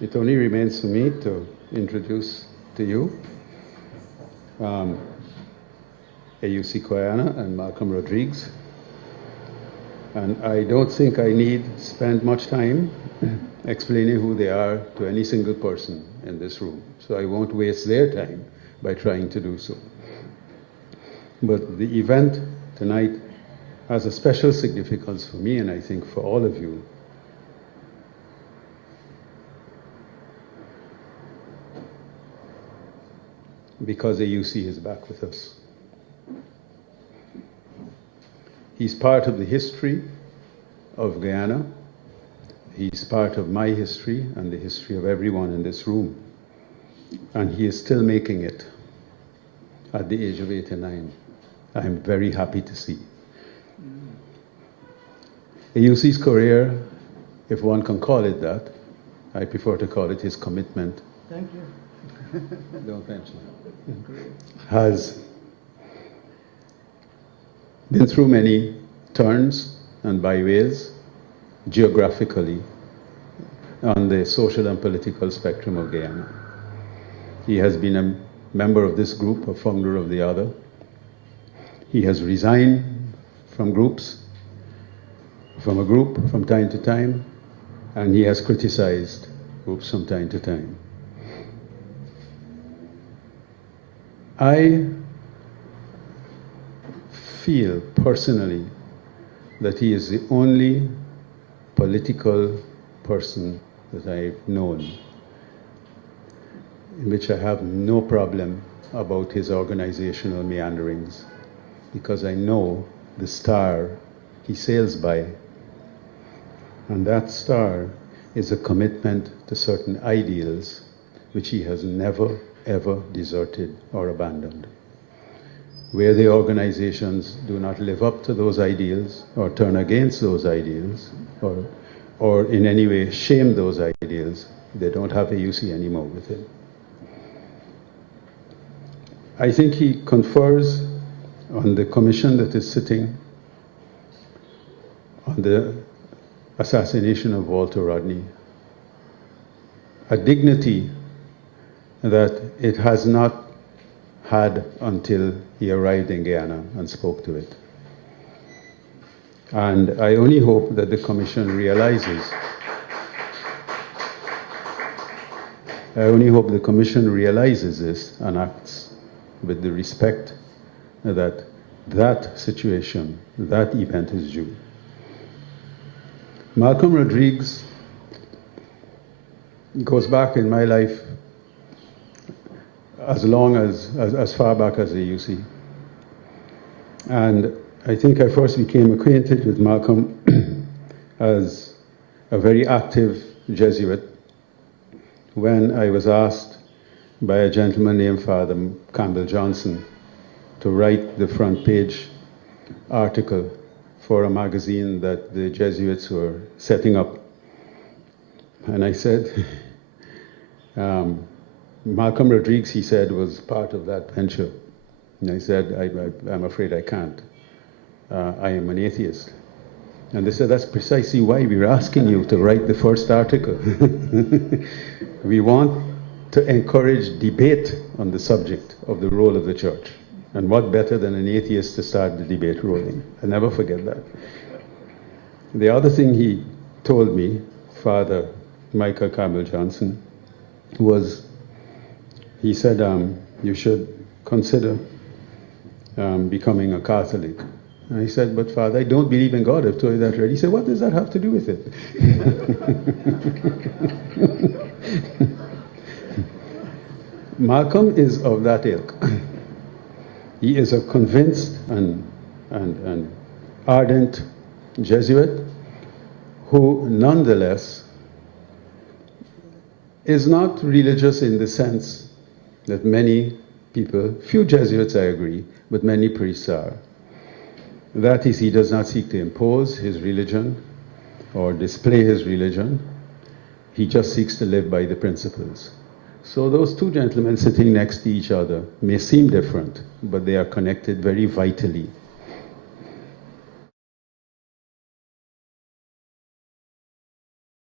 It only remains for me to introduce to you Eusi Kwayana and Malcolm Rodrigues. And I don't think I need spend much time explaining who they are to any single person in this room. So I won't waste their time by trying to do so. But the event tonight has a special significance for me, and I think for all of you. Because Eusi is back with us. He's part of the history of Guyana. He's part of my history and the history of everyone in this room. And he is still making it at the age of 89. I'm very happy to see. Eusi's career, if one can call it that, I prefer to call it his commitment. Thank you. Don't mention it. Has been through many turns and byways, geographically, on the social and political spectrum of Guyana. He has been a member of this group, a founder of the other. He has resigned from a group from time to time, and he has criticized groups from time to time. I feel personally that he is the only political person that I've known in which I have no problem about his organizational meanderings, because I know the star he sails by, and that star is a commitment to certain ideals which he has never, ever deserted or abandoned. Where the organizations do not live up to those ideals or turn against those ideals or in any way shame those ideals, they don't have a Eusi anymore with him. I think he confers on the commission that is sitting on the assassination of Walter Rodney a dignity that it has not had until he arrived in Guyana and spoke to it. And I only hope that the Commission realizes, this and acts with the respect that that situation, that event is due. Malcolm Rodrigues goes back in my life as far back as the Eusi. And I think I first became acquainted with Malcolm as a very active Jesuit when I was asked by a gentleman named Father Campbell Johnson to write the front page article for a magazine that the Jesuits were setting up. And I said, Malcolm Rodrigues, he said, was part of that venture. And I said, I'm afraid I can't. I am an atheist. And they said, that's precisely why we were asking you to write the first article. We want to encourage debate on the subject of the role of the church. And what better than an atheist to start the debate rolling? I'll never forget that. The other thing he told me, Father Michael Campbell Johnson, was, he said, you should consider becoming a Catholic. And I said, but Father, I don't believe in God. I've told you that already. He said, what does that have to do with it? Malcolm is of that ilk. He is a convinced and ardent Jesuit who nonetheless is not religious in the sense that many people, few Jesuits I agree, but many priests are. That is, he does not seek to impose his religion or display his religion. He just seeks to live by the principles. So those two gentlemen sitting next to each other may seem different, but they are connected very vitally